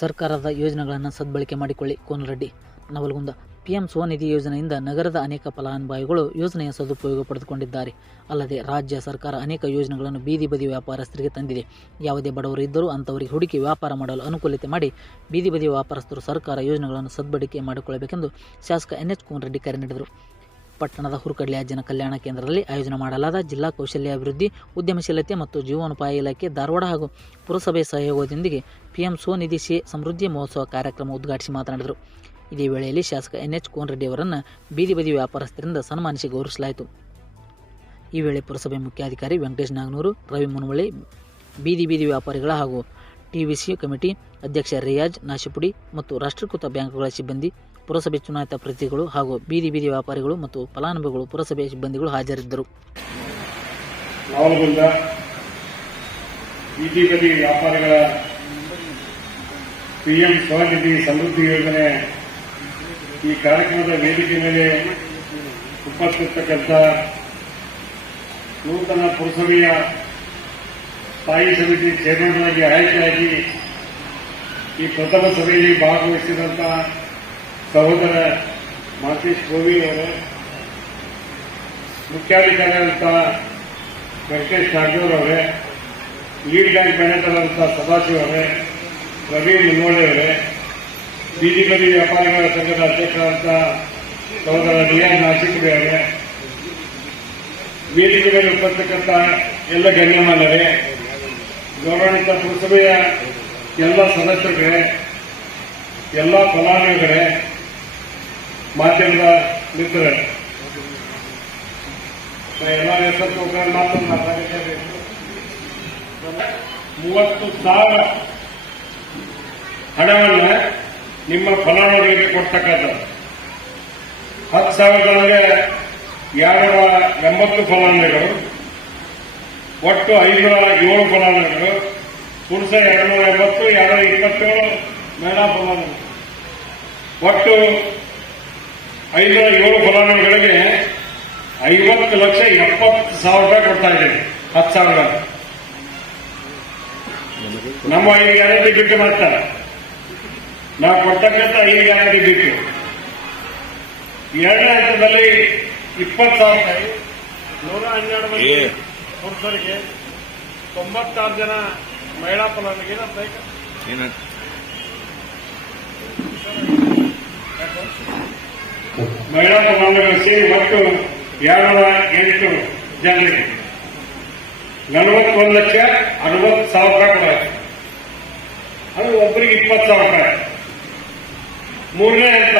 ಸರ್ಕಾರದ ಯೋಜನೆಗಳನ್ನು ಸದ್ಬಳಕೆ ಮಾಡಿಕೊಳ್ಳಿ. ಕೋನರೆಡ್ಡಿ ನವಲಗುಂದ. ಪಿಎಂ ಸ್ವನಿಧಿ ಯೋಜನೆಯಿಂದ ನಗರದ ಅನೇಕ ಫಲಾನುಭವಿಗಳು ಯೋಜನೆಯ ಸದುಪಯೋಗ ಪಡೆದುಕೊಂಡಿದ್ದಾರೆ. ಅಲ್ಲದೆ ರಾಜ್ಯ ಸರ್ಕಾರ ಅನೇಕ ಯೋಜನೆಗಳನ್ನು ಬೀದಿ ಬದಿ ವ್ಯಾಪಾರಸ್ಥರಿಗೆ ತಂದಿದೆ. ಯಾವುದೇ ಬಡವರು ಇದ್ದರೂ ಅಂಥವರಿಗೆ ಹುಡುಕಿ ವ್ಯಾಪಾರ ಮಾಡಲು ಅನುಕೂಲತೆ ಮಾಡಿ ಬೀದಿ ಬದಿ ವ್ಯಾಪಾರಸ್ಥರು ಸರ್ಕಾರ ಯೋಜನೆಗಳನ್ನು ಸದ್ಬಳಕೆ ಮಾಡಿಕೊಳ್ಳಬೇಕೆಂದು ಶಾಸಕ ಎನ್ ಎಚ್ ಕೋನರೆಡ್ಡಿ ಕರೆ ನೀಡಿದರು. ಪಟ್ಟಣದ ಹುರುಕಡ್ಲಿಯ ಜನಕಲ್ಯಾಣ ಕೇಂದ್ರದಲ್ಲಿ ಆಯೋಜನೆ ಮಾಡಲಾದ ಜಿಲ್ಲಾ ಕೌಶಲ್ಯಾಭಿವೃದ್ಧಿ, ಉದ್ಯಮಶೀಲತೆ ಮತ್ತು ಜೀವನೋಪಾಯ ಇಲಾಖೆ ಧಾರವಾಡ ಹಾಗೂ ಪುರಸಭೆ ಸಹಯೋಗದೊಂದಿಗೆ ಪಿಎಂ ಸ್ವನಿಧಿ ಶೇ ಸಮೃದ್ಧಿ ಮಹೋತ್ಸವ ಕಾರ್ಯಕ್ರಮ ಉದ್ಘಾಟಿಸಿ ಮಾತನಾಡಿದರು. ಇದೇ ವೇಳೆಯಲ್ಲಿ ಶಾಸಕ ಎನ್ ಎಚ್ ಕೋನರೆಡ್ಡಿ ಅವರನ್ನು ಬೀದಿ ಬದಿ ವ್ಯಾಪಾರಸ್ಥರಿಂದ ಸನ್ಮಾನಿಸಿ ಗೌರವಿಸಲಾಯಿತು. ಈ ವೇಳೆ ಪುರಸಭೆ ಮುಖ್ಯಾಧಿಕಾರಿ ವೆಂಕಟೇಶ್ ನಾಗನೂರು, ರವಿ ಮುನವಳ್ಳಿ ಬೀದಿ ಬೀದಿ ವ್ಯಾಪಾರಿಗಳ ಹಾಗೂ ಟಿವಿಸಿ ಕಮಿಟಿ ಅಧ್ಯಕ್ಷ ರಿಯಾಜ್ ನಾಶಿಪುಡಿ ಮತ್ತು ರಾಷ್ಟ್ರೀಕೃತ ಬ್ಯಾಂಕ್ಗಳ ಸಿಬ್ಬಂದಿ ಪುರಸಭೆ ಚುನಾಯಿತ ಪ್ರತಿನಿಧಿಗಳು ಹಾಗೂ ಬೀದಿ ಬೀದಿ ವ್ಯಾಪಾರಿಗಳು ಮತ್ತು ಫಲಾನುಭವಿಗಳು ಪುರಸಭೆ ಸಿಬ್ಬಂದಿಗಳು ಹಾಜರಿದ್ದರು. ವ್ಯಾಪಾರಿಗಳ ಪಿಎಂ ಸ್ವನಿಧಿ ಸಮೃದ್ಧಿ ಯೋಜನೆ ಈ ಕಾರ್ಯಕ್ರಮದ ವೇದಿಕೆ ಮೇಲೆ ಉಪಸ್ಥಿತಕ್ಕಂಥ ನೂತನ ಪುರಸಭೆಯ ಸ್ಥಾಯಿ ಸಮಿತಿ ಚೇರ್ಮನ್ ಆಗಿ ಆಯ್ಕೆಯಾಗಿ ಈ ಪ್ರಥಮ ಸಭೆಯಲ್ಲಿ ಭಾಗವಹಿಸಿದಂಥ ಸಹೋದರ ಮಾತೇಶ್ ಗೋವಿ ಅವರು ಮುಖ್ಯಾಧಿಕಾರಿಯಾದಂಥ ವೆಂಕಟೇಶ್ ನಾಗೂರ್ ಅವರೇ ಲೀಡ್ ಬ್ಯಾಂಕ್ ಮ್ಯಾನೇಜರ್ ಅಂತ ಸದಾಶಿವ ಅವರೇ ರವಿ ಮುನ್ನೋಳೆ ಅವರೇ ಬೀದಿ ಬದಿ ವ್ಯಾಪಾರಿಗಳ ಸಂಘದ ಅಧ್ಯಕ್ಷರಾದಂಥ ಸಹೋದರ ರಿಯಾಜ್ ನಾಸಿಕುಡಿ ಅವರೇ ವೇದಿಕೆ ಮೇಲೆ ಎಲ್ಲ ಗಣ್ಯಮಾನ್ಯರೇ, ಗೌರವಾನ್ವಿತ ಪುರಸಭೆಯ ಎಲ್ಲ ಸದಸ್ಯರುಗಳೇ, ಎಲ್ಲ ಫಲಾನುಭವಿಗಳೇ ಮಾಧ್ಯಮದ ಮಿತ್ರರೇ ಎಲ್ಲ ಹೆಸರು ಮಾತಾಡಬೇಕು ಮೂವತ್ತು ಸಾವಿರ ಹಣವನ್ನು ನಿಮ್ಮ ಫಲಾನುಭವಿಗೆ ಕೊಡ್ತಕ್ಕಂಥದ್ದು. ಹತ್ತು ಸಾವಿರದೊಳಗೆ ಎರಡುನೂರ ಎಂಬತ್ತು ಫಲಾನುಭವಿಗಳು, ಒಟ್ಟು ಐನೂರ ಏಳು ಫಲಾನುಭವಿಗಳು ಪುರುಷ ಎರಡುನೂರ ಎಂಬತ್ತು ಎರಡು ಇಪ್ಪತ್ತೇಳು ಮಹಿಳಾ ಫಲಾನುಭವಿಗಳು. ಒಟ್ಟು ಐನೂರ ಏಳು ಫಲಾನುಭವಿಗಳಿಗೆ ಐವತ್ತು ಲಕ್ಷ ಎಪ್ಪತ್ತು ಸಾವಿರ ರೂಪಾಯಿ ಕೊಡ್ತಾ ಇದ್ದೇವೆ ಹತ್ತು ಸಾವಿರ ನಮ್ಮ ಐದು ಗ್ಯಾರಂಟಿ ಬಿಟ್ಟು ಮಾಡ್ತಾರೆ. ನಾವು ಕೊಡ್ತಕ್ಕಂಥ ಐದು ಗ್ಯಾರಂಟಿ ಬಿಟ್ಟು. ಎರಡನೇ ಹಂತದಲ್ಲಿ ಇಪ್ಪತ್ತು ಸಾವಿರ ರೂಪಾಯಿ. ನೂರ ಹನ್ನೆರಡು ಮಂದಿ ಪುರುಷರಿಗೆ ತೊಂಬತ್ತಾರು ಜನ ಮಹಿಳಾ ಫಲಾನುಭವಿಗೆ ಬೇಕು ಏನು ಮಹಿಳಾ ಫಲಾನುಭವಿಗಳು ಸೇರಿ ಒಟ್ಟು ಎರಡುನೂರ ಎಂಟು ಜನರಿಗೆ ನಲವತ್ತೊಂದು ಲಕ್ಷ ಅರವತ್ತು ಸಾವಿರ ರೂಪಾಯಿ ಅದು ಒಬ್ಬರಿಗೆ ಇಪ್ಪತ್ತು ಸಾವಿರ ರೂಪಾಯಿ. ಮೂರನೇ ಹಂತ,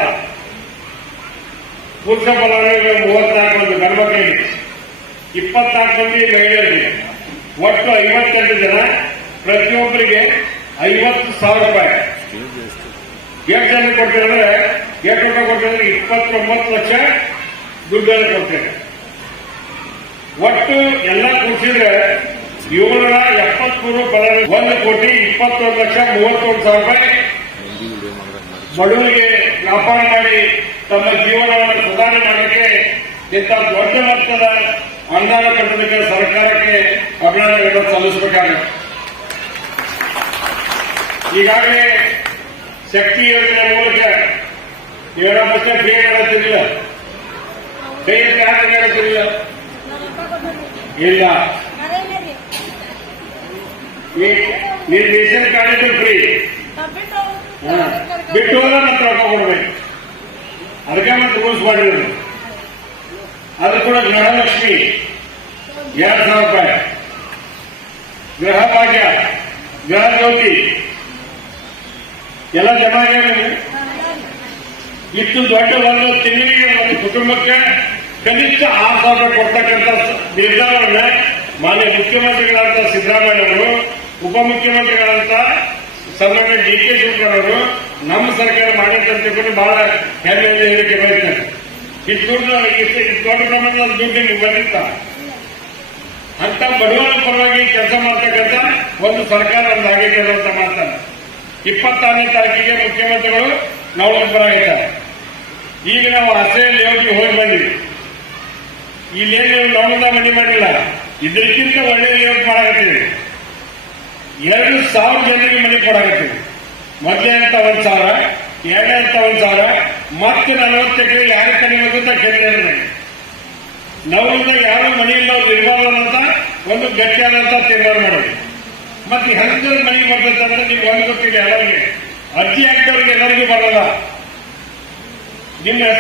ಪುರುಷ ಫಲಾನುಭವಿಗಳು ಮೂವತ್ನಾಲ್ಕು ಮಂದಿ ಗಣಮಕ್ಕಳಿಗೆ ಇಪ್ಪತ್ನಾಲ್ಕು ಮಂದಿ ಮಹಿಳೆಯರಿಗೆ ಒಟ್ಟು ಐವತ್ತೆಂಟು ಜನ, ಪ್ರತಿಯೊಬ್ಬರಿಗೆ ಐವತ್ತು ಸಾವಿರ ರೂಪಾಯಿ. ಎಷ್ಟು ಜನ ಕೊಡ್ತೇವೆ ಕೊಟ್ಟಿದ್ರೆ ರೂಪಾಯಿ ಇಪ್ಪತ್ತೊಂಬತ್ತು ಲಕ್ಷ ದುಡ್ಡನ್ನು ಕೊಡ್ತೇವೆ ಒಟ್ಟು ಎಲ್ಲ ಕೂಡಿಸಿದ್ರೆ ಏಳ್ನೂರ ಎಪ್ಪತ್ಮೂರು ಪದ ಒಂದು ಕೋಟಿ ಇಪ್ಪತ್ತೊಂದು ಲಕ್ಷ ಮೂವತ್ತೊಂದು ಸಾವಿರ ರೂಪಾಯಿ ಬಡವರಿಗೆ ವ್ಯಾಪಾರ ಮಾಡಿ ತಮ್ಮ ಜೀವನವನ್ನು ಸುಧಾರಣೆ ಮಾಡಲಿಕ್ಕೆ ಇಂಥ ದೊಡ್ಡ ಮಟ್ಟದ ಅನುದಾನ ಕಟ್ಟಲಿಕ್ಕೆ ಸರ್ಕಾರಕ್ಕೆ ಅಭಿನಂದನೆಗಳನ್ನು ಸಲ್ಲಿಸಬೇಕಾಗುತ್ತೆ ಈಗಾಗಲೇ ಶಕ್ತಿ ಯೋಜನೆ ಮೂಲಕ ಏಳ ವರ್ಷ ಫ್ರೀ ಹೇಳುತ್ತಿಲ್ಲ ಕೈ ಯಾಕೆ ಹೇಳುತ್ತಿಲ್ಲ ಇಲ್ಲ. ನೀವು ರೇಷನ್ ಕಾರ್ಡ್ ಇದ್ರೆ ಫ್ರೀ ಬಿಟ್ಟು ಹೋದ ಮತ್ತೆ ರೊಕ್ಕ ಕೊಡ್ಬೇಕು ಅದಕ್ಕೆ ಮತ್ತೆ ರೂಲ್ಸ್ ಮಾಡಿದ್ರು ಅದು ಕೂಡ ಗೃಹಲಕ್ಷ್ಮಿ. ಎರಡು ಸಾವಿರ ರೂಪಾಯಿ. ಗೃಹ ಭಾಗ್ಯ, ಗೃಹ ಜ್ಯೋತಿ. ಎಲ್ಲ ಜಮಾ ಆಗ್ಯಾವ ಇಷ್ಟು ದೊಡ್ಡ ಒಂದು ತಿಂಗಳಿಗೆ ಒಂದು ಕುಟುಂಬಕ್ಕೆ ಕನಿಷ್ಠ ಆರು ಸಾವಿರ ಕೊಡ್ತಕ್ಕಂಥ ನಿರ್ಧಾರವನ್ನ ಮಾನ್ಯ ಮುಖ್ಯಮಂತ್ರಿಗಳಾದಂಥ ಸಿದ್ದರಾಮಯ್ಯ ಅವರು, ಉಪಮುಖ್ಯಮಂತ್ರಿಗಳಾದಂಥ ಸನ್ಮಾನ್ಯ ಡಿ ಕೆ ಶಿವಕುಮಾರ್ ಅವರು ನಮ್ಮ ಸರ್ಕಾರ ಮಾಡಿಅಂತ ಕೂಡ ಬಹಳ ಹೆಮ್ಮೆಯಿಂದ ಹೇಳಿಕೆ ಬರೀತಾರೆ ಇಷ್ಟು ದುಡ್ಡು ಇಷ್ಟು ದೊಡ್ಡ ಪ್ರಮಾಣದ ದುಡ್ಡು ಬಂದಿತ್ತ ಅಂತ ಬಡವರ ಪರವಾಗಿ ಕೆಲಸ ಮಾಡ್ತಕ್ಕಂಥ ಒಂದು ಸರ್ಕಾರ ಒಂದು ಆಗೈತೆ ಅಂತ ಮಾಡ್ತಾರೆ. ಇಪ್ಪತ್ತಾರನೇ ತಾರೀಕಿಗೆ ಮುಖ್ಯಮಂತ್ರಿಗಳು ನಾವು ಬರಾಗಿದ್ದಾರೆ ಈಗ ನಾವು ಅಸೆಯಲ್ಲಿ ಹೋಗಿ ಹೋಗಿ ಬಂದ್ವಿ. ಇಲ್ಲೇನು ನವಮದ ಮನೆ ಮಾಡಿಲ್ಲ ಇದಕ್ಕಿಂತ ಒಳ್ಳೆಯ ಲೇಔಟ್ ಮಾಡಾಕತ್ತೀವಿ. ಎರಡು ಸಾವಿರ ಜನರಿಗೆ ಮನೆ ಕೊಡಾಕತ್ತೀವಿ. ಮೊದಲೇ ಅಂತ ಒಂದು ಸಾವಿರ ಎರಡನೇ ಅಂತ ಒಂದು ಸಾವಿರ, ಮತ್ತೆ ನಲವತ್ತೆಗೆ ಯಾರು ಕಡಿಮೆ ಅಂತ ಕೇಳಿದ್ರೆ ನನಗೆ ನವರಿಂದ ಯಾರು ಮನೆಯಿಂದ ಇಲ್ಲ ಇರಬಾರ್ದು ಅಂತ ಒಂದು ಗಟ್ಟಿಯಾದಂತ ತೀರ್ಮಾನ ಮಾಡೋದು ಮತ್ತೆ ಹೆಂಗ್ ಮನೆಗೆ ಬರ್ತದೆ ಅಂದ್ರೆ ನೀವು ಒಂದು ಗೊತ್ತಿದೆ ಎಲ್ಲರಿಗೆ ಅರ್ಜಿ ಹಾಕಿದವ್ರಿಗೆ ಎಲ್ಲರಿಗೂ ಬರಲ್ಲ. ನಿಮ್ಮ